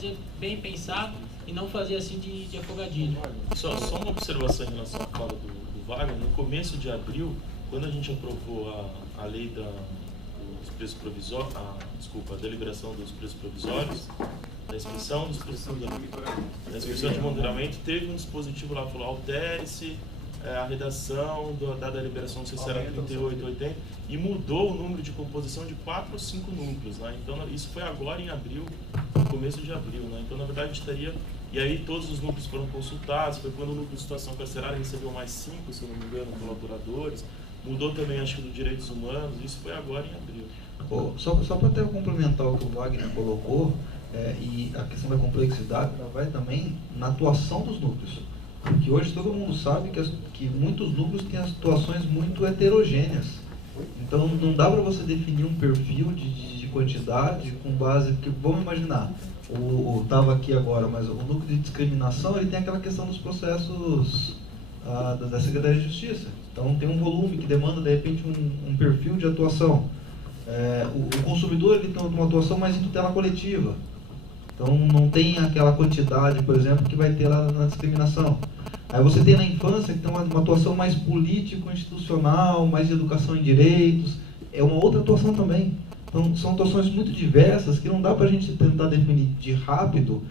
fazer bem pensado e não fazer assim de afogadilho. Só uma observação em relação à fala do Wagner. No começo de abril, quando a gente aprovou a lei dos preços provisórios, a deliberação dos preços provisórios, da inscrição de monitoramento, teve um dispositivo lá que falou: altere-se a redação da deliberação, não sei se era 38, 80, e mudou o número de composição de 4 ou 5 núcleos, né? Então isso foi agora em abril, no começo de abril, né? Então na verdade a gente teria, e aí todos os núcleos foram consultados, foi quando o núcleo de situação carcerária recebeu mais 5, se eu não me engano, colaboradores, mudou também acho que do direitos humanos, isso foi agora em abril. Só para até complementar o que o Wagner colocou, e a questão da complexidade, ela vai também na atuação dos núcleos. Porque hoje todo mundo sabe que muitos núcleos têm situações muito heterogêneas. Então não dá para você definir um perfil de quantidade com base... Porque, vamos imaginar, estava aqui agora, mas o núcleo de discriminação ele tem aquela questão dos processos da Secretaria de Justiça. Então tem um volume que demanda de repente um perfil de atuação. O consumidor ele tem uma atuação mais em tutela coletiva. Então não tem aquela quantidade, por exemplo, que vai ter lá na discriminação. Aí você tem na infância que tem uma atuação mais político-institucional, mais de educação em direitos, é uma outra atuação também. Então são atuações muito diversas que não dá para a gente tentar definir de rápido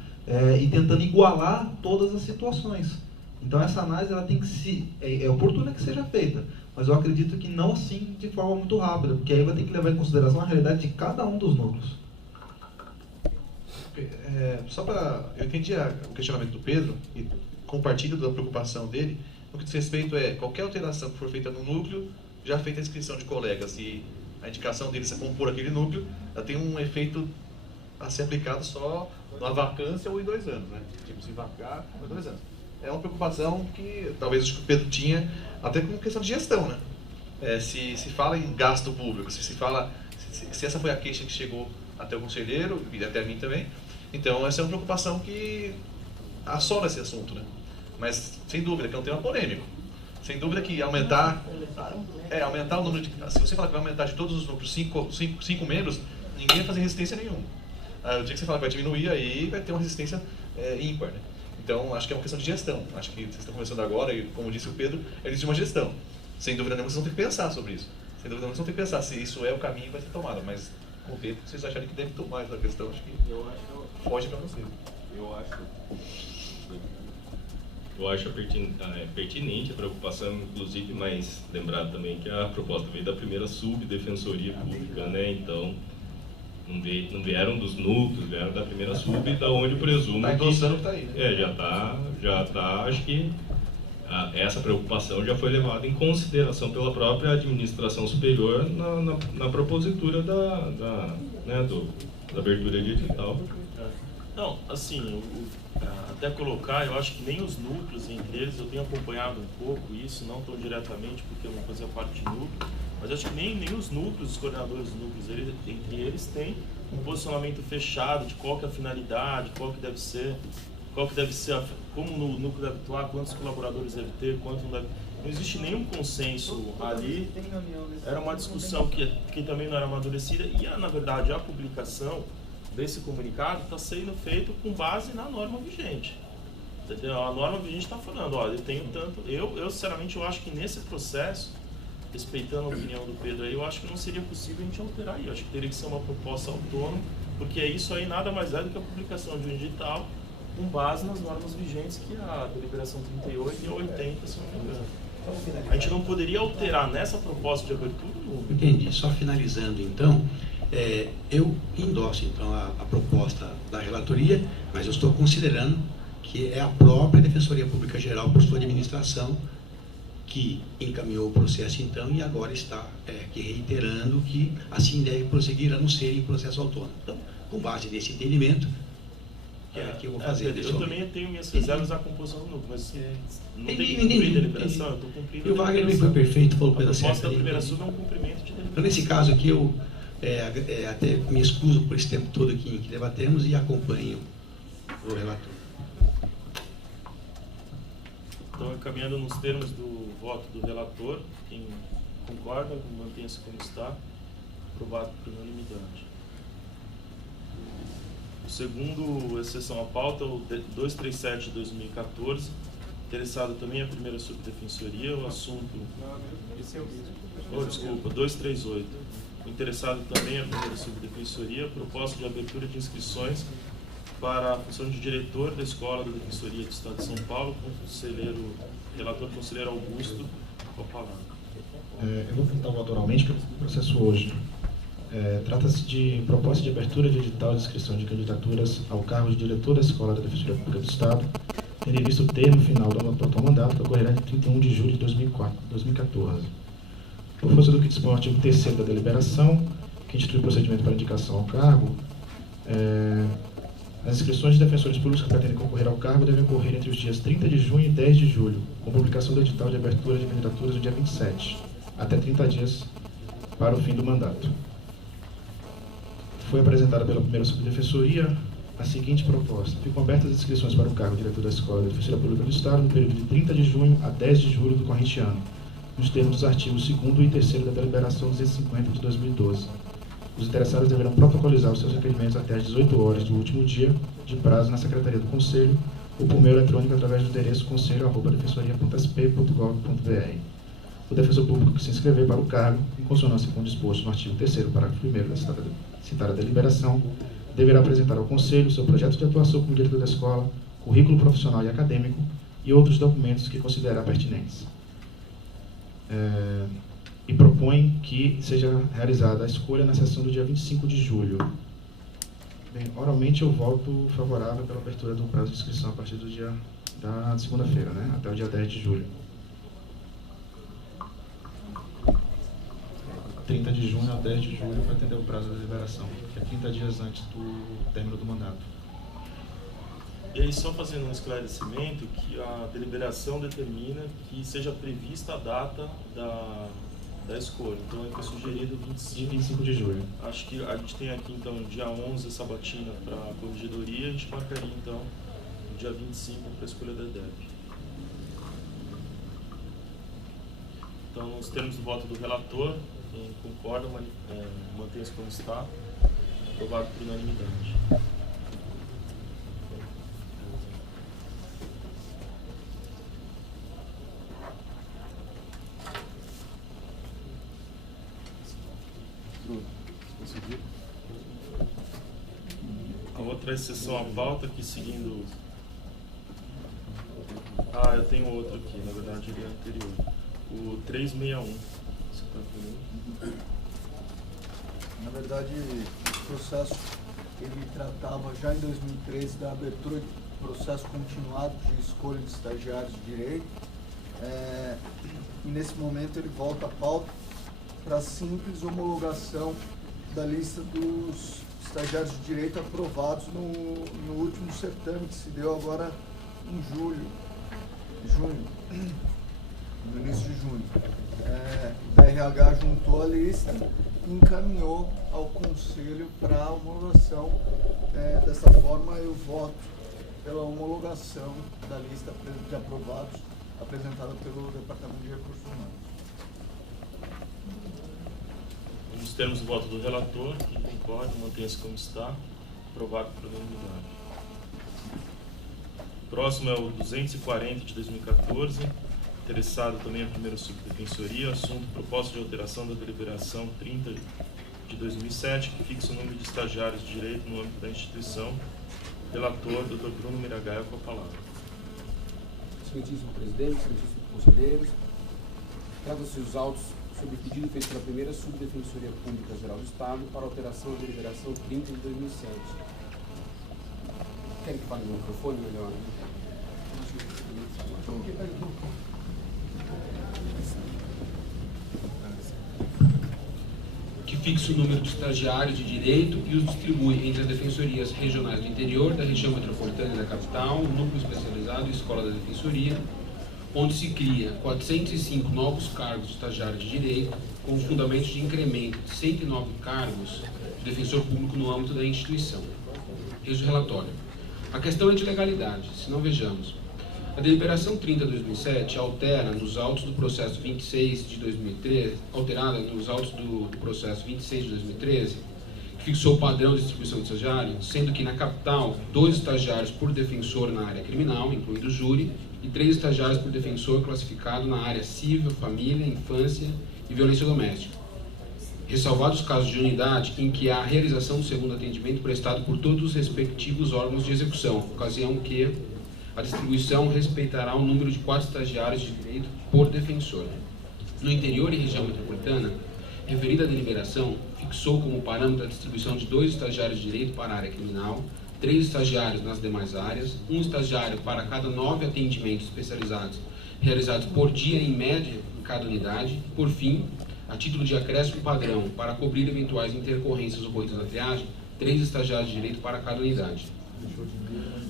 e tentando igualar todas as situações. Então essa análise ela tem que é oportuna que seja feita, mas eu acredito que não assim de forma muito rápida, porque aí vai ter que levar em consideração a realidade de cada um dos núcleos. Eu entendi o questionamento do Pedro e compartilho da preocupação dele. No que diz respeito qualquer alteração que for feita no núcleo, já feita a inscrição de colegas e a indicação deles a compor aquele núcleo, ela tem um efeito a ser aplicado só na vacância ou em 2 anos, né? Tipo, se vacar, ou em 2 anos. É uma preocupação que talvez acho que o Pedro tinha, até como questão de gestão, né? Se fala em gasto público, se essa foi a queixa que chegou até o conselheiro e até a mim também, então essa é uma preocupação que assola esse assunto, né? Mas sem dúvida que é um tema polêmico. Sem dúvida que aumentar o número de... Se você falar que vai aumentar de todos os núcleos 5 membros, ninguém vai fazer resistência nenhuma. O dia que você falar que vai diminuir, aí vai ter uma resistência ímpar, né? Então, acho que é uma questão de gestão. Acho que vocês estão conversando agora, e como disse o Pedro, existe uma gestão. Sem dúvida nenhuma, vocês vão ter que pensar sobre isso. Sem dúvida nenhuma, vocês vão ter que pensar se isso é o caminho que vai ser tomado. Mas, com o tempo, vocês acharem que deve tomar essa questão, acho que foge para vocês. Eu acho pertinente a preocupação, inclusive, mas lembrado também que a proposta veio da primeira subdefensoria pública, né? Então, não vieram dos núcleos, vieram da primeira sub, da onde eu presumo que tá aí, né? já tá, acho que essa preocupação já foi levada em consideração pela própria administração superior na propositura da abertura de edital. Não, assim, até colocar, eu acho que nem os núcleos entre eles, eu tenho acompanhado um pouco isso, não tão diretamente porque eu não fazia parte de núcleo, mas acho que nem os núcleos, os coordenadores dos núcleos, entre eles têm um posicionamento fechado de qual que é a finalidade, qual que deve ser, como o núcleo deve atuar, quantos colaboradores deve ter, quanto não deve. Não existe nenhum consenso ali, era uma discussão que também não era amadurecida e, na verdade, a publicação desse comunicado está sendo feito com base na norma vigente. Entendeu? A norma vigente está falando, olha, eu tenho tanto... Eu sinceramente, eu acho que nesse processo, respeitando a opinião do Pedro aí, eu acho que não seria possível a gente alterar aí. Eu acho que teria que ser uma proposta autônoma, porque isso aí nada mais é do que a publicação de um edital com base nas normas vigentes que a deliberação 38 e a 80, se não me engano. A gente não poderia alterar nessa proposta de abertura o número. Entendi. Só finalizando, então, eu endosso então a proposta da relatoria, mas eu estou considerando que é a própria Defensoria Pública Geral, por sua administração, que encaminhou o processo então e agora está aqui reiterando que assim deve prosseguir, a não ser em processo autônomo. Então, com base nesse entendimento, que eu vou fazer. Eu também tenho minhas reservas à composição do núcleo, mas não tem que cumprir a deliberação, eu estou cumprindo a deliberação. E o Wagner não foi perfeito, falou coisa certa. A proposta da primeira sub é um cumprimento de deliberação. Então, nesse caso aqui, eu até me excuso por esse tempo todo aqui em que debatemos e acompanho o relator. Então, caminhando nos termos do voto do relator, quem concorda, mantenha-se como está, aprovado por unanimidade. O segundo exceção à pauta é o 237 de 2014, interessado também a primeira subdefensoria, o assunto... Esse é o mesmo. Desculpa, 238. O interessado também a primeira subdefensoria, proposta de abertura de inscrições para a função de diretor da Escola da Defensoria do Estado de São Paulo, relator conselheiro Augusto, com a palavra. Eu vou tentar votar oralmente, porque o processo hoje trata-se de proposta de abertura de edital de inscrição de candidaturas ao cargo de diretor da Escola da Defensoria Pública do Estado, tendo em vista o termo final do atual mandato, que ocorrerá em 31 de julho de 2014. Por força do que dispõe o artigo 3º da deliberação, que institui o procedimento para indicação ao cargo, as inscrições de defensores públicos que pretendem concorrer ao cargo devem ocorrer entre os dias 30 de junho e 10 de julho, com publicação do edital de abertura de candidaturas no dia 27, até 30 dias para o fim do mandato. Foi apresentada pela primeira subdefensoria a seguinte proposta: ficam abertas as inscrições para o cargo de diretor da Escola da Defensoria Pública do Estado no período de 30 de junho a 10 de julho do corrente ano, nos termos dos artigos 2º e 3º da deliberação 250 de 2012. Os interessados deverão protocolizar os seus requerimentos até às 18 horas do último dia de prazo na Secretaria do Conselho ou por meio eletrônico através do endereço conselho@defensoria.sp.gov.br. O defensor público que se inscrever para o cargo, em consonância com o disposto no artigo 3º, parágrafo 1º da citada deliberação, deverá apresentar ao Conselho seu projeto de atuação como diretor da escola, currículo profissional e acadêmico e outros documentos que considerar pertinentes. E propõe que seja realizada a escolha na sessão do dia 25 de julho. Bem, oralmente eu voto favorável pela abertura do prazo de inscrição a partir do dia da segunda-feira, né, até o dia 10 de julho. 30 de junho a 10 de julho para atender o prazo da deliberação, que é 30 dias antes do término do mandato. E aí, só fazendo um esclarecimento, que a deliberação determina que seja prevista a data da escolha. Então, é sugerido 25 de julho. Acho que a gente tem aqui, então, dia 11, a sabatina para a corregedoria, a gente marcaria, então, o dia 25 para a escolha da EDEP. Então, nos termos do voto do relator, quem concorda, mantenha-se como está, aprovado por unanimidade. A outra exceção à pauta, aqui seguindo... eu tenho outro aqui, na verdade ele é anterior. O 361. Você está vendo? Na verdade, o processo ele tratava já em 2013 da abertura de processo continuado de escolha de estagiários de direito. E nesse momento ele volta à pauta para a simples homologação da lista dos estagiários de direito aprovados no último certame que se deu agora em junho, no início de junho. O RH juntou a lista e encaminhou ao Conselho para a homologação. Dessa forma, eu voto pela homologação da lista de aprovados apresentada pelo Departamento de Recursos Humanos. Nos termos do voto do relator, quem concorda, mantenha-se como está, aprovado por unanimidade. O próximo é o 240 de 2014, interessado também a primeira subdefensoria, assunto proposta de alteração da deliberação 30 de 2007, que fixa o número de estagiários de direito no âmbito da instituição. Relator, Dr. Bruno Miragaia, com a palavra. Excelentíssimo presidente, excelentíssimos conselheiros, trata-se os autos sobre o pedido feito pela primeira Subdefensoria Pública Geral do Estado para alteração da deliberação 30 de 2007. Querem que fale no microfone melhor? Que fixa o número de estagiários de direito e os distribui entre as defensorias regionais do interior, da região metropolitana e da capital, núcleo especializado e escola da defensoria, onde se cria 405 novos cargos de estagiários de direito, com fundamentos de incremento de 109 cargos de defensor público no âmbito da instituição. Eis o relatório. A questão é de legalidade, se não vejamos. A deliberação 30 de 2007 altera nos autos do processo 26 de 2013, alterada nos autos do processo 26 de 2013, que fixou o padrão de distribuição de estagiário, sendo que na capital, 2 estagiários por defensor na área criminal, incluindo o júri, e 3 estagiários por defensor classificado na área civil, família, infância e violência doméstica. Ressalvados os casos de unidade em que há a realização do segundo atendimento prestado por todos os respectivos órgãos de execução, ocasião que a distribuição respeitará o número de 4 estagiários de direito por defensor. No interior e região metropolitana, referida deliberação fixou como parâmetro a distribuição de 2 estagiários de direito para a área criminal, 3 estagiários nas demais áreas, 1 estagiário para cada 9 atendimentos especializados realizados por dia em média em cada unidade, e, por fim, a título de acréscimo padrão para cobrir eventuais intercorrências ocorridas na triagem, 3 estagiários de direito para cada unidade.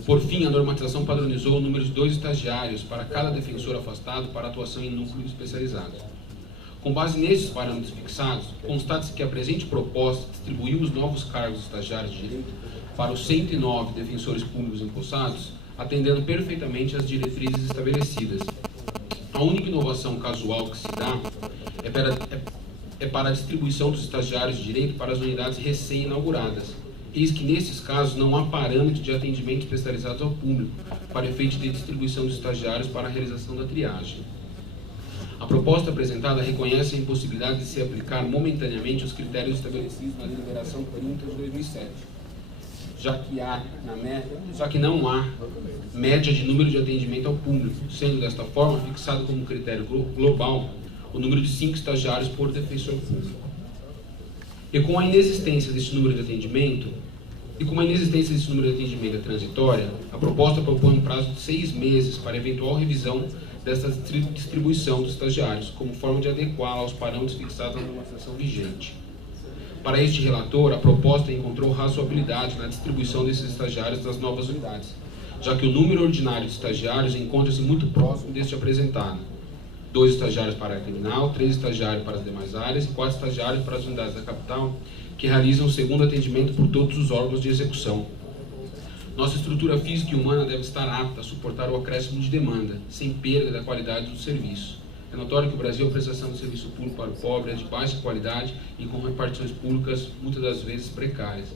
Por fim, a normatização padronizou o número de 2 estagiários para cada defensor afastado para atuação em núcleos especializados. Com base nesses parâmetros fixados, constata-se que a presente proposta distribuiu os novos cargos de estagiários de direito para os 109 defensores públicos empossados, atendendo perfeitamente às diretrizes estabelecidas. A única inovação casual que se dá é para a distribuição dos estagiários de direito para as unidades recém-inauguradas. Eis que, nesses casos, não há parâmetro de atendimento especializados ao público, para efeito de distribuição dos estagiários para a realização da triagem. A proposta apresentada reconhece a impossibilidade de se aplicar momentaneamente os critérios estabelecidos na deliberação 30 de 2007, já que não há média de número de atendimento ao público, sendo desta forma fixado como critério global o número de 5 estagiários por defensor público. E com a inexistência desse número de atendimento, é transitória, a proposta propõe um prazo de 6 meses para eventual revisão dessa distribuição dos estagiários, como forma de adequá-la aos parâmetros fixados na normatização vigente. Para este relator, a proposta encontrou razoabilidade na distribuição desses estagiários das novas unidades, já que o número ordinário de estagiários encontra-se muito próximo deste apresentado. 2 estagiários para a área criminal, 3 estagiários para as demais áreas e 4 estagiários para as unidades da capital, que realizam o segundo atendimento por todos os órgãos de execução. Nossa estrutura física e humana deve estar apta a suportar o acréscimo de demanda, sem perda da qualidade do serviço. É notório que o Brasil, a prestação de serviço público para o pobre é de baixa qualidade e com repartições públicas, muitas das vezes, precárias.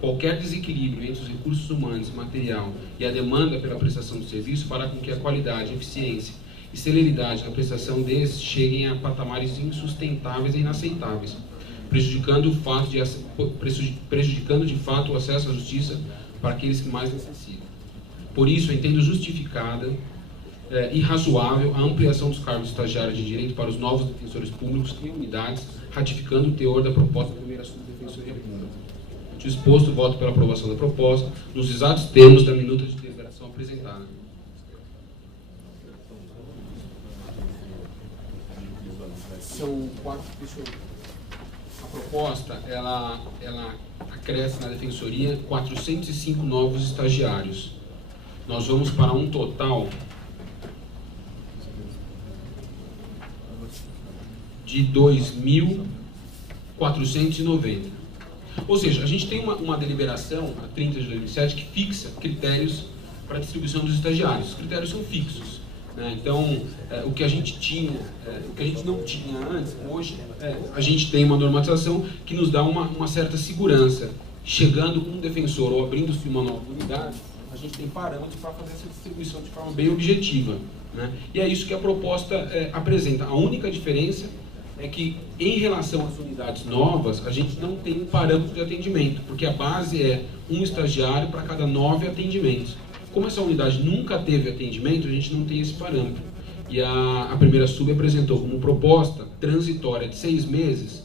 Qualquer desequilíbrio entre os recursos humanos e material e a demanda pela prestação de serviço fará com que a qualidade, eficiência e celeridade na prestação desses cheguem a patamares insustentáveis e inaceitáveis, prejudicando de fato o acesso à justiça para aqueles que mais necessitam. Por isso, entendo justificada e razoável a ampliação dos cargos de estagiário de direito para os novos defensores públicos e unidades, ratificando o teor da proposta da primeira subdefensoria pública. Disposto, voto pela aprovação da proposta, nos exatos termos da minuta de deliberação apresentada. São 4 pessoas. A proposta, ela acresce na defensoria 405 novos estagiários. Nós vamos para um total de 2.490. Ou seja, a gente tem uma deliberação, a 30 de 2007, que fixa critérios para a distribuição dos estagiários. Os critérios são fixos. Então, o que a gente não tinha antes, hoje, a gente tem uma normatização que nos dá uma certa segurança. Chegando um defensor ou abrindo-se uma nova unidade, a gente tem parâmetros para fazer essa distribuição de forma bem objetiva. E é isso que a proposta apresenta. A única diferença é que, em relação às unidades novas, a gente não tem um parâmetro de atendimento, porque a base é um estagiário para cada 9 atendimentos. Como essa unidade nunca teve atendimento, a gente não tem esse parâmetro. E a primeira sub apresentou como proposta transitória de 6 meses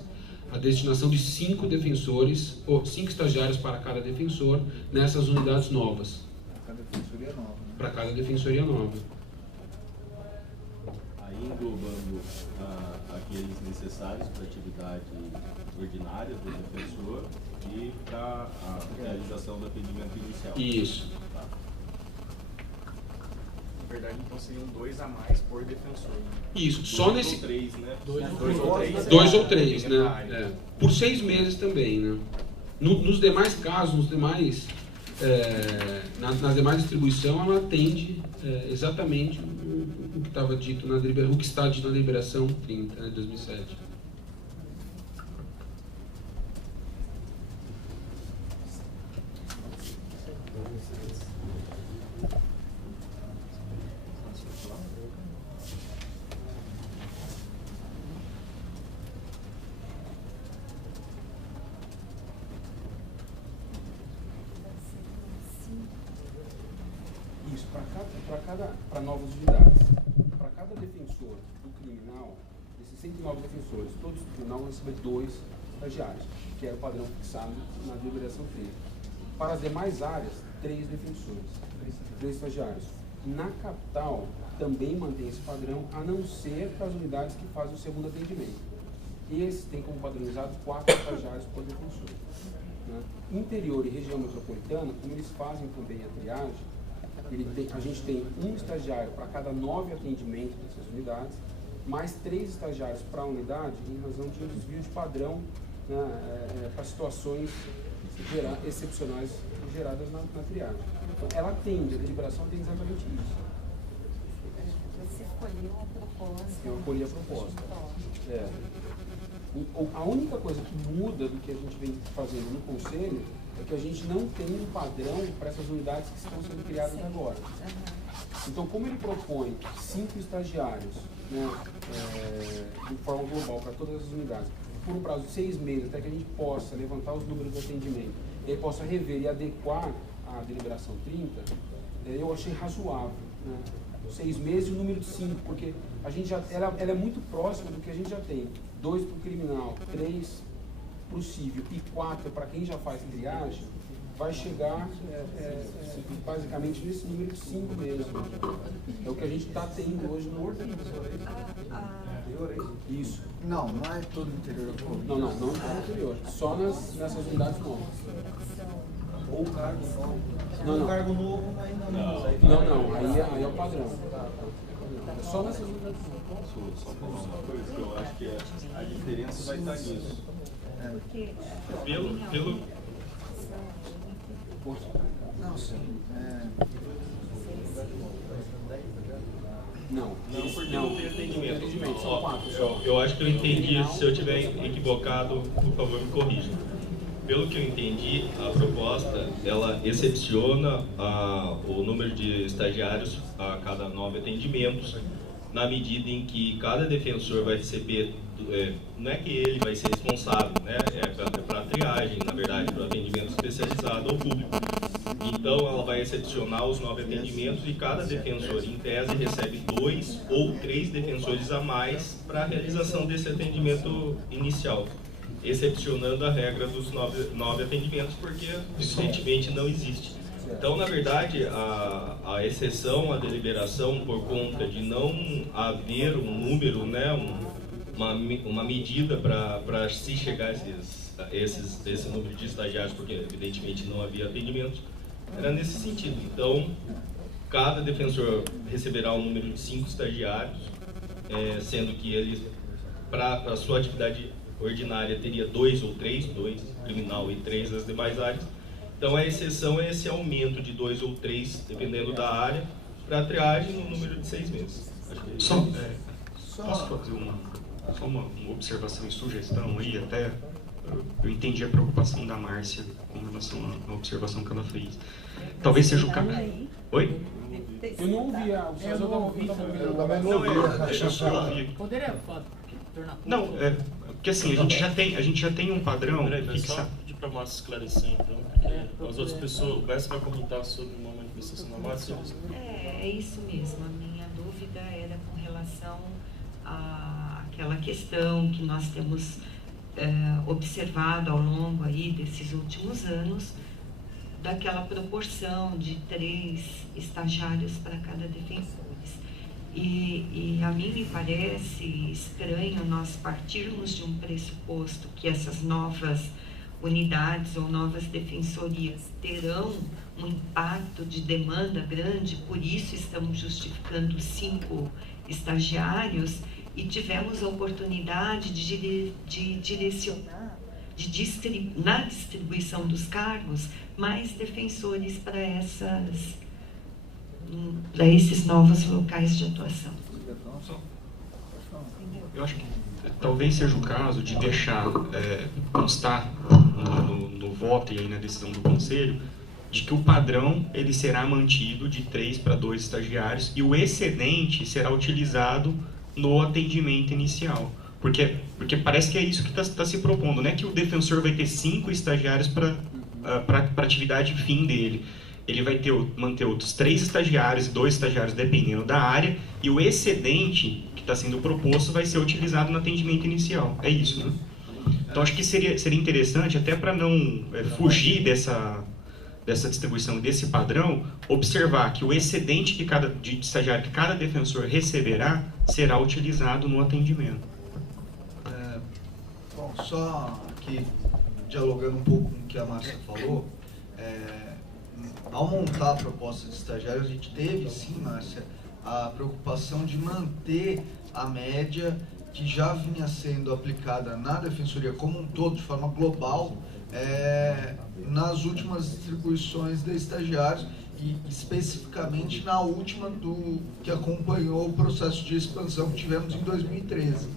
a destinação de 5 defensores, ou 5 estagiários para cada defensor nessas unidades novas. Para cada defensoria nova. Aí englobando aqueles necessários para a atividade ordinária do defensor e para a realização do atendimento inicial. Isso. Na verdade, então seriam 2 a mais por defensor. Isso, só nesse... 3, né? 2 ou 3, né? Por 6 meses também, né? Nos demais casos, nas demais distribuições, ela atende exatamente o que estava dito na deliberação, o que está dito na deliberação 30, de 2007. Isso, para novas unidades. Para cada defensor do criminal, desses 109 defensores, todos do criminal vão receber 2 estagiários, que era o padrão fixado na deliberação 3. Para as demais áreas, 3 defensores, 3 estagiários. Na capital, também mantém esse padrão, a não ser para as unidades que fazem o segundo atendimento. Esse tem como padronizado 4 estagiários por defensor. Né? Interior e região metropolitana, como eles fazem também a triagem, a gente tem 1 estagiário para cada 9 atendimentos dessas unidades, mais 3 estagiários para a unidade, em razão de um desvio de padrão, né, para situações excepcionais geradas na triagem. Então, ela atende, a deliberação tem exatamente isso. Você escolheu a proposta. Eu escolhi a proposta. A única coisa que muda do que a gente vem fazendo no Conselho é que a gente não tem um padrão para essas unidades que estão sendo criadas agora. Então, como ele propõe 5 estagiários, né, de forma global para todas as unidades, por um prazo de 6 meses, até que a gente possa levantar os números de atendimento, e aí possa rever e adequar a deliberação 30, eu achei razoável. Né? 6 meses e o número de 5, porque a gente ela é muito próxima do que a gente já tem. 2 para o criminal, 3 para o civil e 4 para quem já faz triagem, vai chegar basicamente nesse número de 5 mesmo. É o que a gente está tendo hoje no organismo. Isso. Não é todo o interior. Não é todo o interior. Só nessas unidades novas. Ou cargo novo. Não. Cargo novo ainda não. Não, aí é o padrão. É só nessas unidades novas. Só falar uma coisa que eu acho que a diferença vai estar nisso. Pelo... Não, sim. Não, porque não tem atendimento. São 4 só. Eu acho que eu entendi. Se eu estiver equivocado, por favor, me corrija. Pelo que eu entendi, a proposta, ela excepciona o número de estagiários a cada 9 atendimentos, na medida em que cada defensor vai receber, não é que ele vai ser responsável, né? É para a triagem, na verdade, para o atendimento especializado ao público. Então, ela vai excepcionar os 9 atendimentos e cada defensor, em tese, recebe 2 ou 3 defensores a mais para a realização desse atendimento inicial, excepcionando a regra dos 9 atendimentos, porque, evidentemente, não existe. Então, na verdade, a exceção à deliberação por conta de não haver um número, né, uma medida para se chegar a esse número de estagiários, porque, evidentemente, não havia atendimento, era nesse sentido. Então, cada defensor receberá um número de 5 estagiários, sendo que ele, para a sua atividade ordinária, teria 2 ou 3, 2 criminal e 3 nas demais áreas. Então, a exceção é esse aumento de 2 ou 3, dependendo da área, para a triagem no número de 6 meses. Posso fazer uma observação e sugestão aí? Até eu entendi a preocupação da Márcia com relação à observação que ela fez. Talvez seja o caminho. Oi? Eu não ouvi a observação. Poderia tornar público? Não, porque assim, a gente já tem um padrão fixado. Para a Márcia esclarecer, então, porque as outras pessoas, o Bessa vai comentar sobre uma manifestação da Márcia. É isso mesmo. A minha dúvida era com relação àquela questão que nós temos observado ao longo aí desses últimos anos, daquela proporção de 3 estagiários para cada defensor. E a mim me parece estranho nós partirmos de um pressuposto que essas novas unidades ou novas defensorias terão um impacto de demanda grande, por isso estamos justificando 5 estagiários, e tivemos a oportunidade de direcionar, na distribuição dos cargos, mais defensores para esses novos locais de atuação. Eu acho que talvez seja o caso de deixar constar no voto e aí na decisão do Conselho de que o padrão ele será mantido de 3 para 2 estagiários e o excedente será utilizado no atendimento inicial. Porque parece que é isso que está se propondo, não é que o defensor vai ter 5 estagiários para a atividade fim dele. ele vai manter outros 3 estagiários e 2 estagiários, dependendo da área, e o excedente que está sendo proposto vai ser utilizado no atendimento inicial. É isso, né? Então, acho que seria interessante, até para não fugir dessa distribuição, desse padrão, observar que o excedente de estagiário que cada defensor receberá será utilizado no atendimento. Bom, só aqui, dialogando um pouco com o que a Márcia falou, ao montar a proposta de estagiário, a gente teve, sim, Márcia, a preocupação de manter a média que já vinha sendo aplicada na Defensoria como um todo, de forma global, nas últimas distribuições de estagiários e especificamente na última que acompanhou o processo de expansão que tivemos em 2013.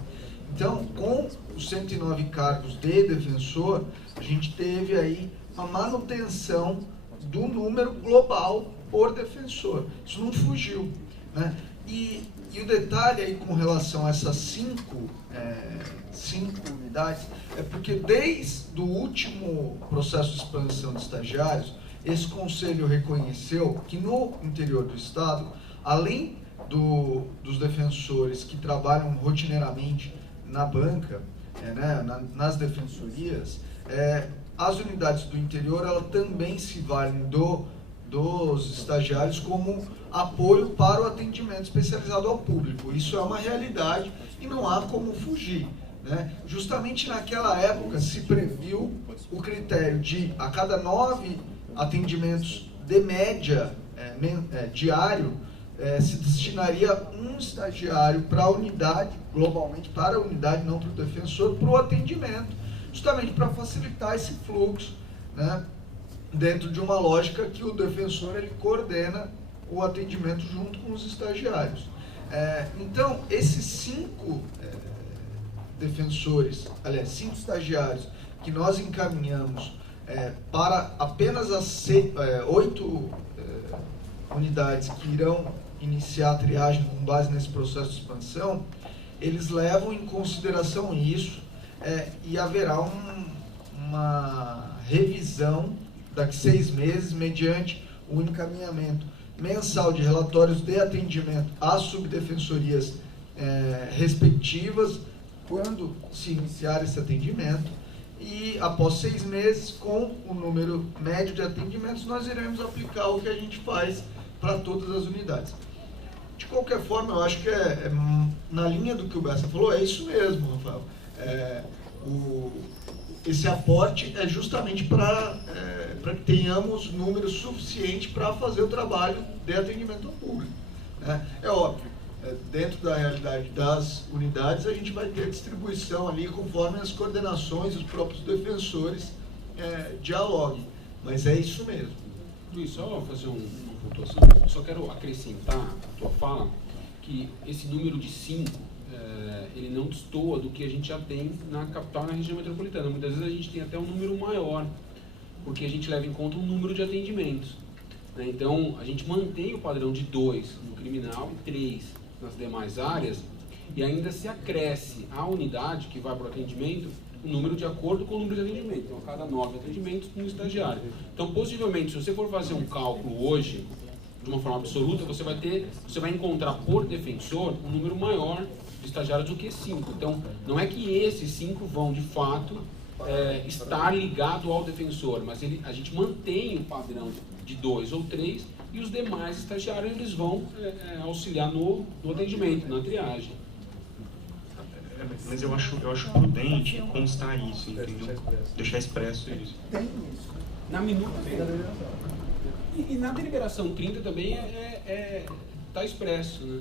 Então, com os 109 cargos de defensor, a gente teve aí uma manutenção do número global por defensor. Isso não fugiu, né? E o detalhe aí com relação a essas 5 unidades é porque desde o último processo de expansão de estagiários, esse conselho reconheceu que no interior do estado, além dos defensores que trabalham rotineiramente na banca, nas defensorias, as unidades do interior ela também se valem dos estagiários como apoio para o atendimento especializado ao público. Isso é uma realidade e não há como fugir, né? Justamente naquela época se previu o critério de a cada 9 atendimentos de média diário, se destinaria um estagiário para a unidade, globalmente para a unidade, não para o defensor, para o atendimento, justamente para facilitar esse fluxo, né, dentro de uma lógica que o defensor ele coordena o atendimento junto com os estagiários. Então, esses 5 defensores, aliás, 5 estagiários que nós encaminhamos para apenas as 8 unidades que irão iniciar a triagem com base nesse processo de expansão, eles levam em consideração isso e haverá uma revisão daqui a 6 meses mediante o encaminhamento mensal de relatórios de atendimento às subdefensorias respectivas quando se iniciar esse atendimento, e após 6 meses, com o número médio de atendimentos, nós iremos aplicar o que a gente faz para todas as unidades. De qualquer forma, eu acho que na linha do que o Bessa falou, é isso mesmo, Rafael. Esse aporte é justamente para que tenhamos número suficiente para fazer o trabalho de atendimento ao público, né? É óbvio, dentro da realidade das unidades, a gente vai ter distribuição ali conforme as coordenações e os próprios defensores dialoguem, mas é isso mesmo. Luiz, só fazer uma pontuação, só quero acrescentar a tua fala que esse número de 5 ele não destoa do que a gente já tem na capital e na região metropolitana. Muitas vezes a gente tem até um número maior, porque a gente leva em conta o número de atendimentos, né? Então, a gente mantém o padrão de 2 no criminal e 3 nas demais áreas, e ainda se acresce à unidade que vai para o atendimento o número de acordo com o número de atendimento. Então, a cada 9 atendimentos, um estagiário. Então, possivelmente, se você for fazer um cálculo hoje, de uma forma absoluta, você vai encontrar por defensor um número maior de estagiários do que 5. Então, não é que esses 5 vão, de fato, estar ligado ao defensor, mas a gente mantém o padrão de 2 ou 3, e os demais estagiários eles vão auxiliar no atendimento, na triagem. Mas eu acho prudente constar isso, entendeu? Deixar expresso isso. Tem isso. Na minuta tem. E na deliberação 30 também está expresso, né?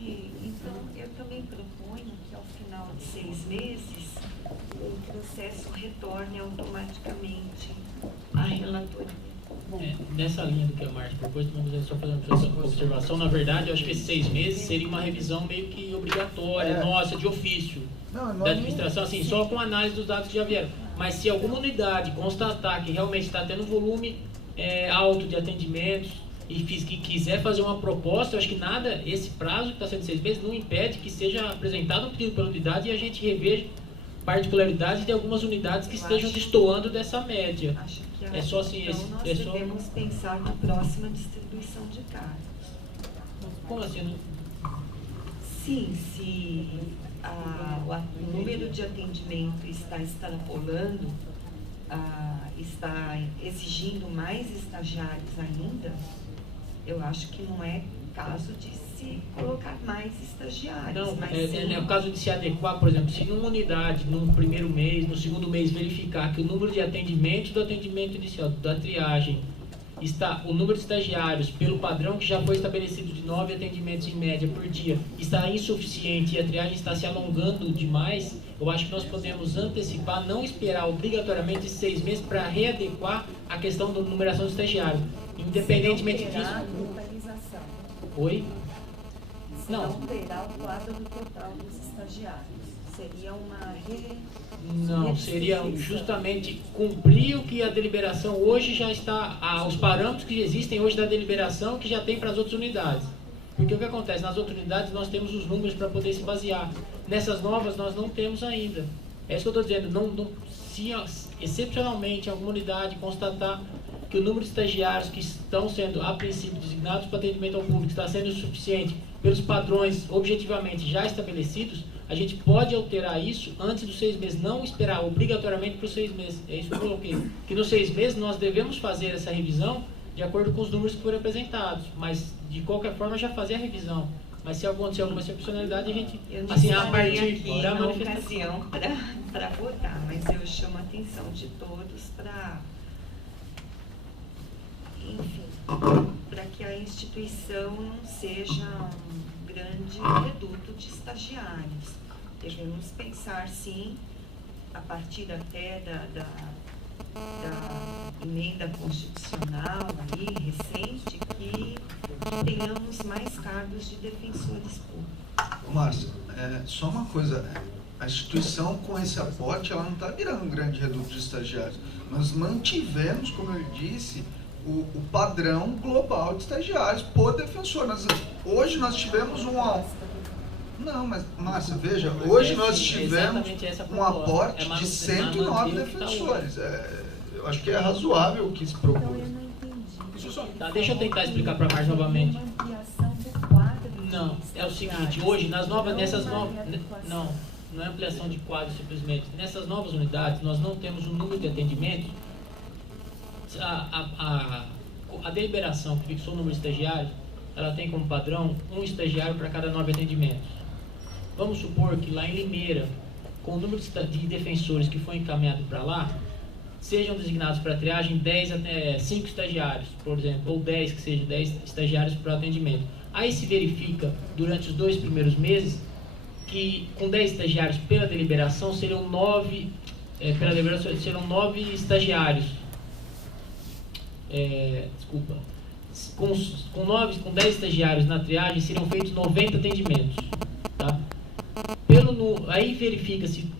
Então, eu também proponho que ao final de 6 meses o processo retorne automaticamente à relatoria. Nessa linha do que a Márcia propôs, vamos só fazer uma observação. Na verdade, eu acho que esses 6 meses seria uma revisão meio que obrigatória, nossa, de ofício, da administração, assim, só com análise dos dados que já vieram. Mas se alguma unidade constatar que realmente está tendo um volume alto de atendimentos e que quiser fazer uma proposta, eu acho que esse prazo que está sendo 6 meses não impede que seja apresentado um pedido pela unidade e a gente reveja particularidades de algumas unidades que estejam destoando dessa média. Acho estagiários. É só assim, então, nós devemos pensar na próxima distribuição de cargos. Como assim? Sim, se o número de atendimento está extrapolando, está exigindo mais estagiários ainda, eu acho que não é caso de se colocar mais estagiários. Não, mas é o caso de se adequar, por exemplo, se numa unidade, no primeiro mês, no segundo mês, verificar que o número de atendimentos do atendimento inicial, da triagem, o número de estagiários, pelo padrão que já foi estabelecido de 9 atendimentos em média por dia, está insuficiente e a triagem está se alongando demais, eu acho que nós podemos antecipar, não esperar obrigatoriamente esses 6 meses para readequar a questão da numeração do estagiário. Independentemente disso... Oi? Não terá o quadro total dos estagiários. Seria uma Não, seria justamente cumprir o que a deliberação hoje já está, os parâmetros que existem hoje da deliberação que já tem para as outras unidades. Porque o que acontece? Nas outras unidades nós temos os números para poder se basear. Nessas novas nós não temos ainda. É isso que eu estou dizendo. Se excepcionalmente alguma unidade constatar que o número de estagiários que estão sendo, a princípio, designados para atendimento ao público está sendo insuficiente pelos padrões objetivamente já estabelecidos, a gente pode alterar isso antes dos 6 meses, não esperar obrigatoriamente para os 6 meses. É isso que eu coloquei. Que nos 6 meses nós devemos fazer essa revisão de acordo com os números que foram apresentados, mas de qualquer forma já fazer a revisão. Mas se acontecer alguma excepcionalidade, a gente, assim, a partir da manifestação para votar, mas eu chamo a atenção de todos para, enfim, para que a instituição não seja um grande reduto de estagiários. Devemos pensar, sim, a partir até da emenda constitucional aí, recente, que tenhamos mais cargos de defensores públicos. Márcio, só uma coisa, a instituição com esse aporte, ela não está virando um grande reduto de estagiários. Nós mantivemos, como eu disse, o padrão global de estagiários por defensor. Hoje nós tivemos Não, mas, Márcia, veja, hoje nós tivemos um aporte de 109 defensores. Eu acho que é razoável o que se propôs. Tá, deixa eu tentar explicar para a Márcia novamente. Não, é o seguinte, hoje, nessas novas... Não é ampliação de quadro simplesmente. Nessas novas unidades, nós não temos um número de atendimentos. A deliberação que fixou o número de estagiários, ela tem como padrão um estagiário para cada 9 atendimentos. Vamos supor que lá em Limeira, com o número de defensores que foi encaminhado para lá, sejam designados para triagem 5 estagiários, por exemplo, ou 10, que sejam 10 estagiários para atendimento. Aí se verifica, durante os 2 primeiros meses, que com 10 estagiários pela deliberação serão 9 estagiários. Com 10 estagiários na triagem seriam feitos 90 atendimentos. Tá? Aí verifica-se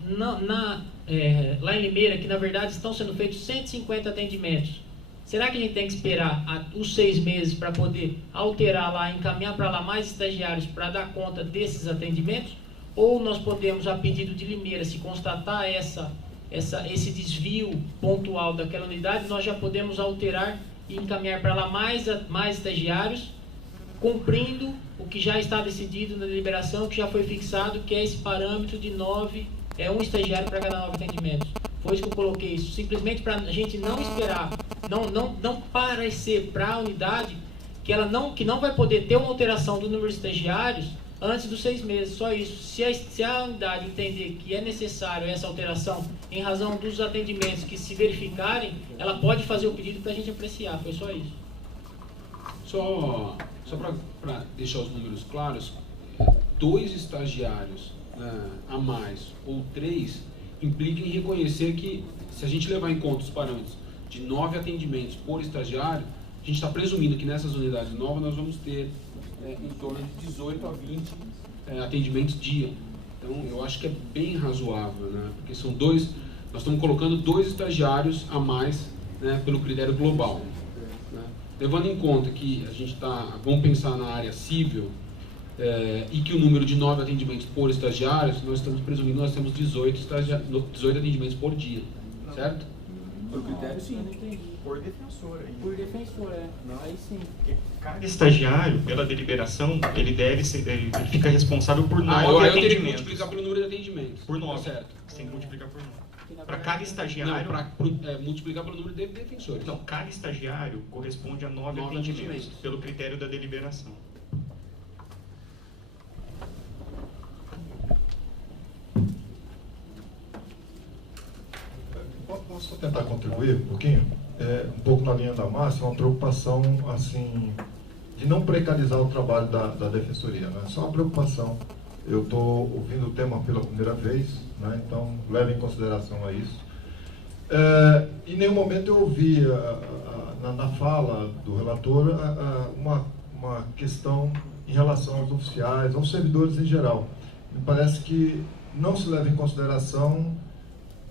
lá em Limeira que na verdade estão sendo feitos 150 atendimentos. Será que a gente tem que esperar os 6 meses para poder alterar lá, encaminhar para lá mais estagiários para dar conta desses atendimentos? Ou nós podemos, a pedido de Limeira, se constatar esse desvio pontual daquela unidade, nós já podemos alterar e encaminhar para lá mais estagiários, cumprindo o que já está decidido na deliberação, que já foi fixado, que é esse parâmetro de 9, um estagiário para cada 9 atendimentos. Foi isso que eu coloquei, isso simplesmente para a gente não esperar, não parecer para a unidade que não vai poder ter uma alteração do número de estagiários antes dos 6 meses, só isso. Se a unidade entender que é necessário essa alteração em razão dos atendimentos que se verificarem, ela pode fazer o pedido para a gente apreciar, foi só isso. Só para deixar os números claros, 2 estagiários a mais ou 3 implica em reconhecer que, se a gente levar em conta os parâmetros de 9 atendimentos por estagiário, a gente está presumindo que nessas unidades novas nós vamos ter em torno de 18 a 20 atendimentos dia. Então, eu acho que é bem razoável, né? Porque são nós estamos colocando 2 estagiários a mais, né, pelo critério global. Né? Levando em conta que a gente vamos pensar na área civil, e que o número de 9 atendimentos por estagiários, nós estamos presumindo que nós temos 18 atendimentos por dia, certo? Por critério, sim. Por defensor ainda. Por defensor, Não. Aí sim. Cada estagiário, pela deliberação, ele fica responsável por 9 eu teria que atendimentos. multiplicar pelo número de atendimentos. Por 9. Certo. Você tem que multiplicar por 9. Para cada estagiário... Não, multiplicar pelo número de defensores. Então, cada estagiário corresponde a 9 atendimentos, pelo critério da deliberação. Posso tentar contribuir um pouquinho? Um pouco na linha da Márcia, uma preocupação assim, de não precarizar o trabalho da defensoria, né? Só uma preocupação. Eu estou ouvindo o tema pela primeira vez, né? Então leve em consideração a isso. Em nenhum momento eu ouvi na fala do relator uma questão em relação aos oficiais, aos servidores em geral. Me parece que não se leva em consideração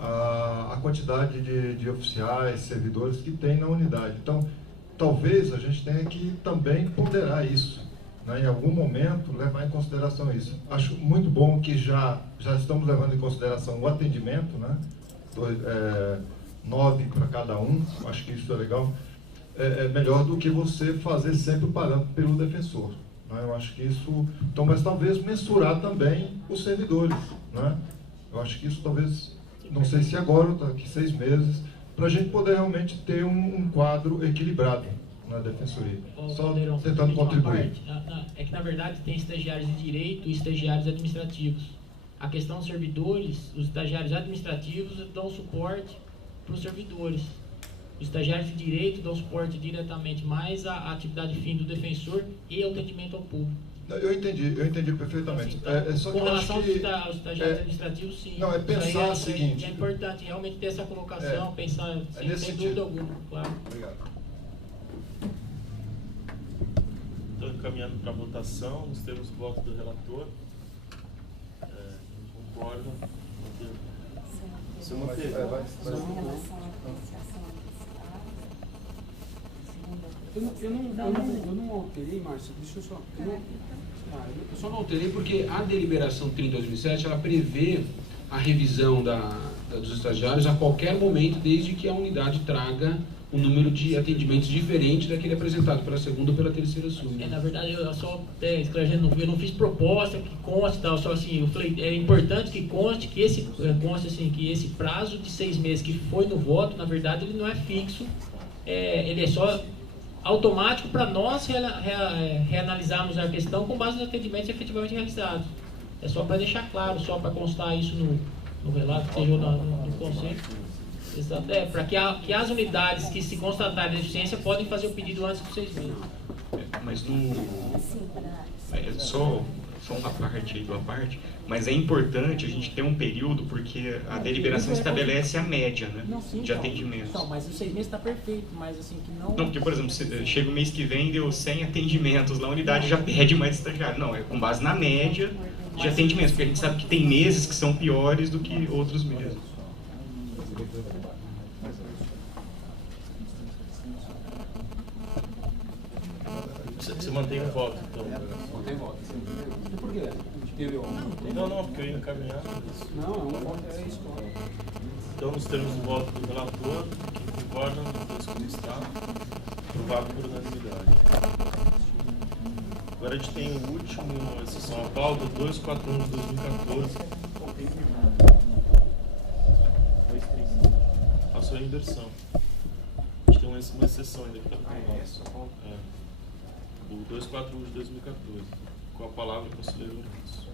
a quantidade de oficiais, servidores que tem na unidade. Então, talvez a gente tenha que também ponderar isso, né? Em algum momento, levar em consideração isso. Acho muito bom que já estamos levando em consideração o atendimento, né? 9 para cada um, acho que isso é legal. É melhor do que você fazer sempre o parâmetro pelo defensor, né? Eu acho que isso... Então, mas talvez mensurar também os servidores, né? Eu acho que isso talvez... Não sei se agora, daqui 6 meses, para a gente poder realmente ter um quadro equilibrado na defensoria. Só tentando contribuir. É que, na verdade, tem estagiários de direito e estagiários administrativos. A questão dos servidores, os estagiários administrativos dão suporte para os servidores. Os estagiários de direito dão suporte diretamente mais à atividade fim do defensor e ao atendimento ao público. Eu entendi perfeitamente. Então, só que com relação aos estagiários administrativos, sim. Não, é pensar o seguinte... É importante realmente ter essa colocação, pensar sem dúvida alguma, claro. Obrigado. Então, encaminhando para a votação, nós temos o voto do relator. Concorda? Você manteve? Eu não alterei, Márcia, deixa eu só... Eu só não alterei porque a deliberação 30/2007, ela prevê a revisão dos estagiários a qualquer momento, desde que a unidade traga um número de atendimentos diferente daquele apresentado pela segunda ou pela terceira sub. Na verdade, eu só esclarecendo, eu não fiz proposta que conste tal, só assim, eu falei, é importante que conste que esse prazo de 6 meses que foi no voto, na verdade, ele não é fixo, ele é só automático para nós reanalisarmos a questão com base nos atendimentos efetivamente realizados. É só para deixar claro, só para constar isso no relato, seja no conselho. Exato. Para que as unidades que se constatarem deficiência podem fazer o pedido antes dos 6 meses. Mas só uma parte, mas é importante a gente ter um período, porque a deliberação estabelece a média, né, de atendimentos. Então, mas os 6 meses está perfeito, mas assim que não... Não, porque, por exemplo, chega o mês que vem, deu 100 atendimentos, na unidade já pede mais estagiário. Não, é com base na média de atendimentos, porque a gente sabe que tem meses que são piores do que outros meses. Você mantém o voto, então? Mantém o voto. Por quê? Não, porque eu ia encaminhar isso. Não, é um voto, é isso. Então, nos termos do voto do relator, que concordam depois como está, aprovado por unanimidade. Agora a gente tem o último, exceção à pauta, 241 de 2014. Passou a inversão. A gente tem uma exceção ainda que está com nós. Do 241 de 2014. Com a palavra, conselheiro Lourenço.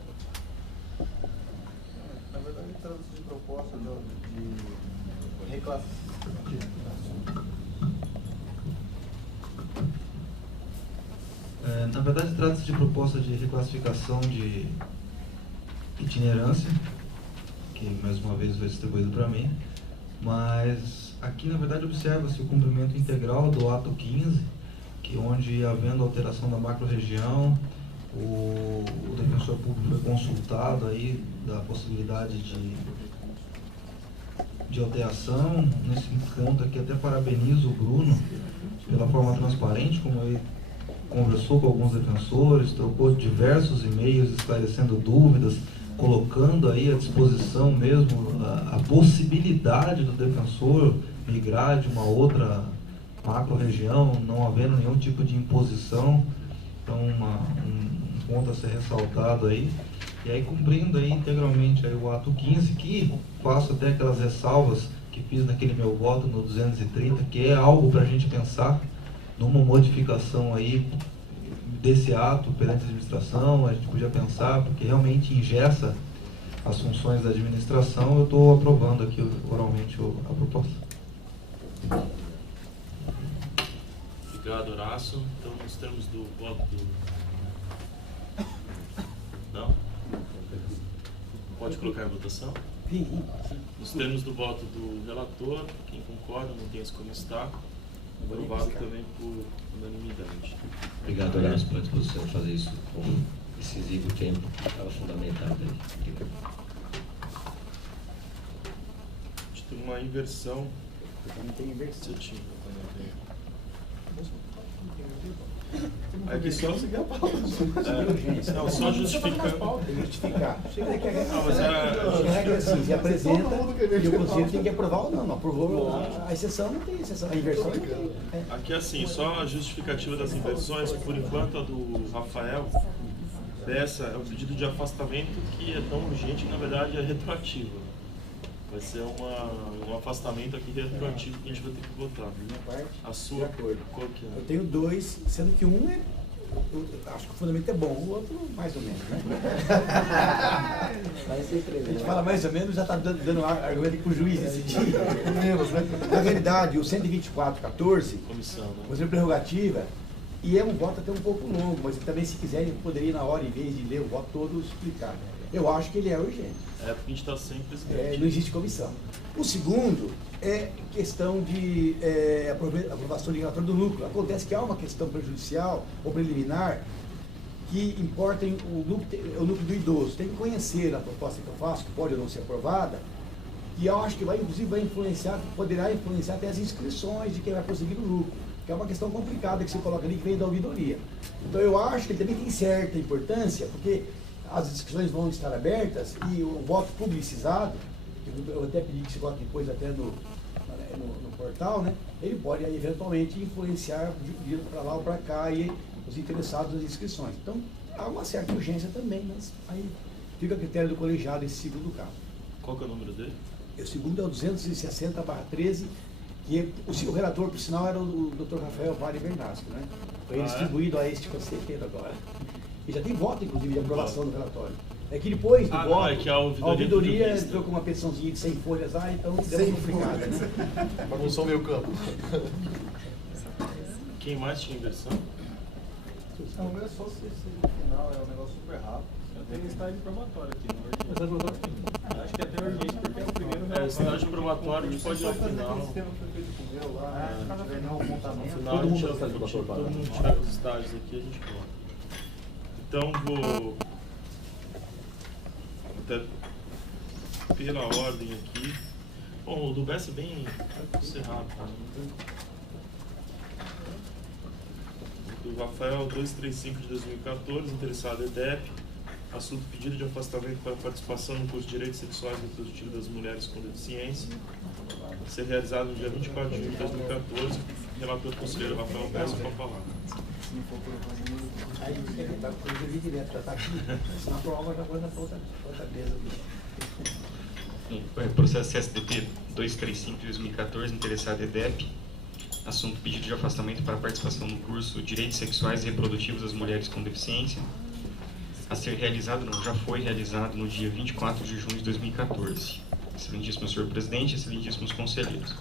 Na verdade, trata-se de proposta de reclassificação. Na verdade, trata-se de proposta de reclassificação de itinerância, que mais uma vez foi distribuído para mim, mas aqui, na verdade, observa-se o cumprimento integral do ato 15, que onde, havendo alteração da macro-região, o defensor público foi consultado aí da possibilidade de alteração. Nesse ponto aqui, até parabenizo o Bruno pela forma transparente como ele conversou com alguns defensores, trocou diversos e-mails esclarecendo dúvidas, colocando aí à disposição mesmo a possibilidade do defensor migrar de uma outra macro-região, não havendo nenhum tipo de imposição. Então, um ponto a ser ressaltado aí. E aí, cumprindo aí integralmente aí o ato 15, que faço até aquelas ressalvas que fiz naquele meu voto no 230, que é algo para a gente pensar numa modificação aí desse ato perante a administração. A gente podia pensar, porque realmente engessa as funções da administração. Eu estou aprovando aqui oralmente a proposta. Obrigado, Horácio. Então, nos termos do voto Não? Pode colocar em votação? Nos termos do voto do relator, quem concorda, mantém-se como está. Aprovado também por unanimidade. Obrigado, Horácio, pela disposição de fazer isso com esse exíguo tempo. Estava fundamentado aí. Obrigado. A gente tem uma inversão. Não tem inversão. Você tinha, aqui só seguir a pauta. Não, só justificar. Justificar. Não, mas a regra é assim, se apresenta e o conselho tem que aprovar ou não. Não aprovou, a exceção não tem exceção. A inversão não tem. Aqui assim, só a justificativa das inversões, por enquanto a do Rafael, dessa é um pedido de afastamento que é tão urgente que na verdade é retroativo. Vai ser um afastamento aqui retroativo que a gente vai ter que votar. Minha parte, a sua, qual que é? Eu tenho dois, sendo que um eu acho que o fundamento é bom, o outro mais ou menos, né? A gente fala mais ou menos, já está dando argumento para o juiz decidir. Menos, né? Na realidade, o 124.14, comissão, né? Conselho Prerrogativa, e é um voto até um pouco longo, mas também se quiserem poderia na hora, em vez de ler o voto todo, explicar. Eu acho que ele é urgente. É, porque a gente está sem presidente. Não existe comissão. O segundo é questão de aprovação de relatório do núcleo. Acontece que há uma questão prejudicial ou preliminar que importa o núcleo do idoso. Tem que conhecer a proposta que eu faço, que pode ou não ser aprovada, e eu acho que inclusive vai influenciar, poderá influenciar até as inscrições de quem vai conseguir no núcleo, que é uma questão complicada que você coloca ali, que vem da ouvidoria. Então eu acho que ele também tem certa importância, porque as inscrições vão estar abertas e o voto publicizado, eu até pedi que se vote depois até no portal, né? Ele pode eventualmente influenciar de para lá ou para cá e os interessados nas inscrições. Então há uma certa urgência também, mas aí fica a critério do colegiado esse segundo caso. Qual que é o número dele? O segundo é o 260/13, que o relator, por sinal, era o Dr. Rafael Vale Bernasco, né? Foi distribuído a este conselheiro agora. E já tem voto, inclusive, de aprovação do relatório. É que depois do voto, é que a ouvidoria entrou com uma petiçãozinha de 100 folhas lá, então deu uma complicada, né? Bagunçou meio campo. Quem mais tinha inversão? Não, o meu é só se no final é um negócio super rápido. Eu tenho estágio probatório aqui, não acho que é até urgente, porque é o primeiro... estágio probatório a gente pode ir ao final. No final a gente todo mundo tira os estágios aqui, a gente volta. Então vou até pela ordem aqui. Bom, o do BES é bem cerrado. Tá? O do Rafael 235 de 2014, interessado EDEP, assunto pedido de afastamento para participação no curso de Direitos Sexuais e Reprodutivos das Mulheres com Deficiência, a ser realizado no dia 24 de junho de 2014. Relator conselheiro Rafael, peço para falar. Aí tem que evitar que eu vi direto, já está aqui, na prova já foi na outra mesa. Processo CSDP 235 de 2014, interessado EDEP, assunto pedido de afastamento para participação no curso Direitos Sexuais e Reprodutivos das Mulheres com Deficiência, a ser realizado, não, já foi realizado no dia 24 de junho de 2014. Excelentíssimo senhor presidente, excelentíssimos conselheiros.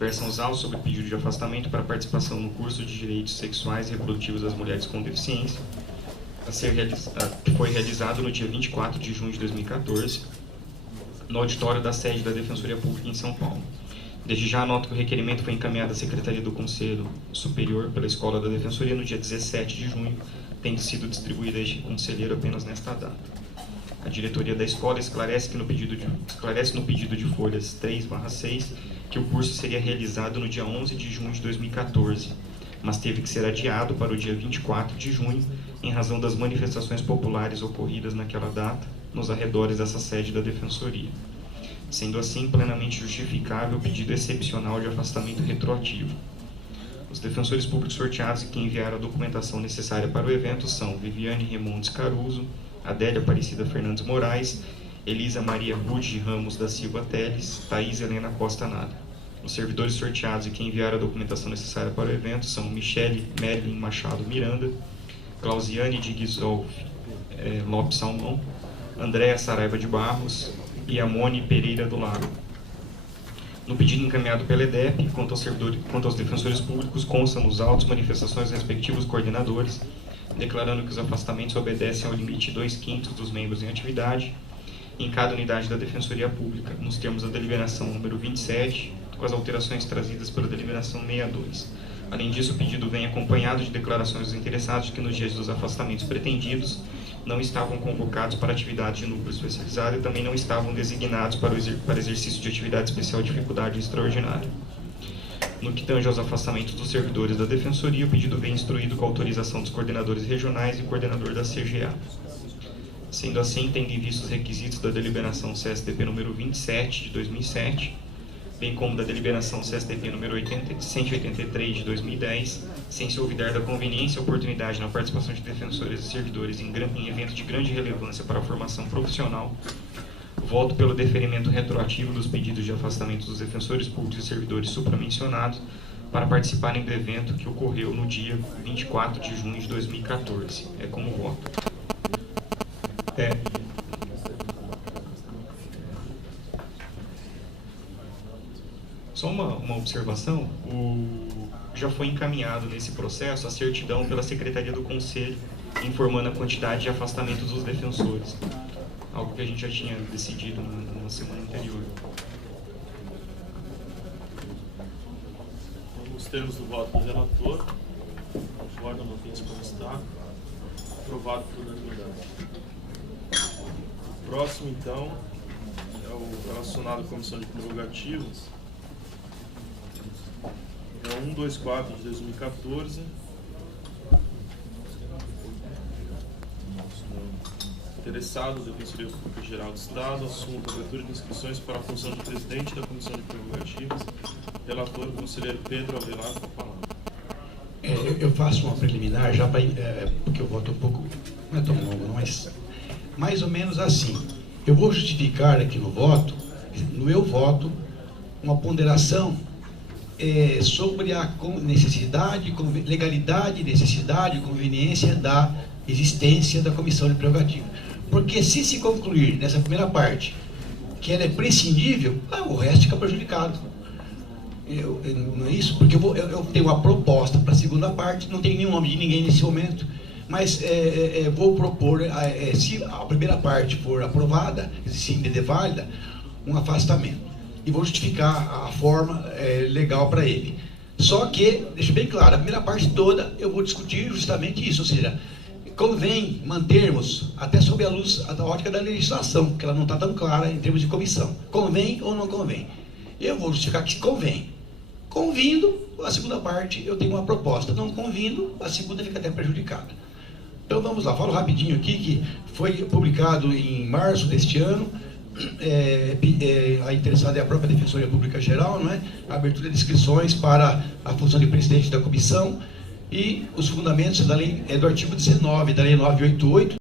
Versão os autos sobre pedido de afastamento para participação no curso de Direitos Sexuais e Reprodutivos das Mulheres com Deficiência, que foi realizado no dia 24 de junho de 2014, no auditório da sede da Defensoria Pública em São Paulo. Desde já anoto que o requerimento foi encaminhado à Secretaria do Conselho Superior pela Escola da Defensoria no dia 17 de junho, tendo sido distribuído a este conselheiro apenas nesta data. A diretoria da escola esclarece no pedido de folhas 3/6 que o curso seria realizado no dia 11 de junho de 2014, mas teve que ser adiado para o dia 24 de junho em razão das manifestações populares ocorridas naquela data nos arredores dessa sede da Defensoria. Sendo assim, plenamente justificável o pedido excepcional de afastamento retroativo. Os defensores públicos sorteados e que enviaram a documentação necessária para o evento são Viviane Remondes Caruso, Adélia Aparecida Fernandes Moraes, Elisa Maria Rude Ramos da Silva Teles, Thaís Helena Costa Nada. Os servidores sorteados e que enviaram a documentação necessária para o evento são Michele Merlin Machado Miranda, Clausiane de Guizol Lopes Salmão, Andréa Saraiva de Barros e Amone Pereira do Lago. No pedido encaminhado pela EDEP, quanto aos defensores públicos, consta nos autos manifestações dos respectivos coordenadores, declarando que os afastamentos obedecem ao limite 2/5 dos membros em atividade em cada unidade da Defensoria Pública, nos termos da deliberação número 27, com as alterações trazidas pela deliberação 62. Além disso, o pedido vem acompanhado de declarações dos interessados de que nos dias dos afastamentos pretendidos não estavam convocados para atividade de núcleo especializado e também não estavam designados para exercício de atividade especial de dificuldade extraordinária. No que tange aos afastamentos dos servidores da Defensoria, o pedido vem instruído com autorização dos coordenadores regionais e coordenador da CGA. Sendo assim, tendo em vista os requisitos da deliberação CSDP número 27 de 2007, bem como da deliberação CSDP número 183 de 2010, sem se olvidar da conveniência e oportunidade na participação de defensores e servidores em eventos de grande relevância para a formação profissional, voto pelo deferimento retroativo dos pedidos de afastamento dos defensores públicos e servidores supramencionados para participarem do evento que ocorreu no dia 24 de junho de 2014. É como voto. Só uma observação, já foi encaminhado nesse processo a certidão pela Secretaria do Conselho, informando a quantidade de afastamentos dos defensores, algo que a gente já tinha decidido na semana anterior. Nos termos do voto do relator, conforme a notícia como está, aprovado por unanimidade. O próximo, então, é o relacionado à Comissão de Prerrogativas. É 124 de 2014. Interessado, Defensoria Pública Geral do Estado, assunto abertura de inscrições para a função de presidente da Comissão de Prerrogativas. Relator, o conselheiro Pedro Avelar, com a palavra. Eu faço uma preliminar, já para, porque eu voto um pouco, não é tão longo, não, mas mais ou menos assim. Eu vou justificar aqui no meu voto, uma ponderação sobre a necessidade, legalidade, necessidade e conveniência da existência da Comissão de Prerrogativa. Porque se concluir nessa primeira parte que ela é prescindível, o resto fica prejudicado. Não é isso? Porque eu tenho uma proposta para a segunda parte, não tenho nenhum nome de ninguém nesse momento, mas vou propor, se a primeira parte for aprovada, se entender válida, um afastamento. E vou justificar a forma legal para ele. Só que, deixa bem claro, a primeira parte toda eu vou discutir justamente isso, ou seja, convém mantermos, até sob a luz da ótica da legislação, que ela não está tão clara em termos de comissão. Convém ou não convém? Eu vou justificar que convém. Convindo, a segunda parte eu tenho uma proposta. Não convindo, a segunda fica até prejudicada. Então vamos lá, falo rapidinho aqui que foi publicado em março deste ano. A interessada é a própria Defensoria Pública Geral, não é? A abertura de inscrições para a função de presidente da comissão e os fundamentos da lei, do artigo 19 da Lei 988.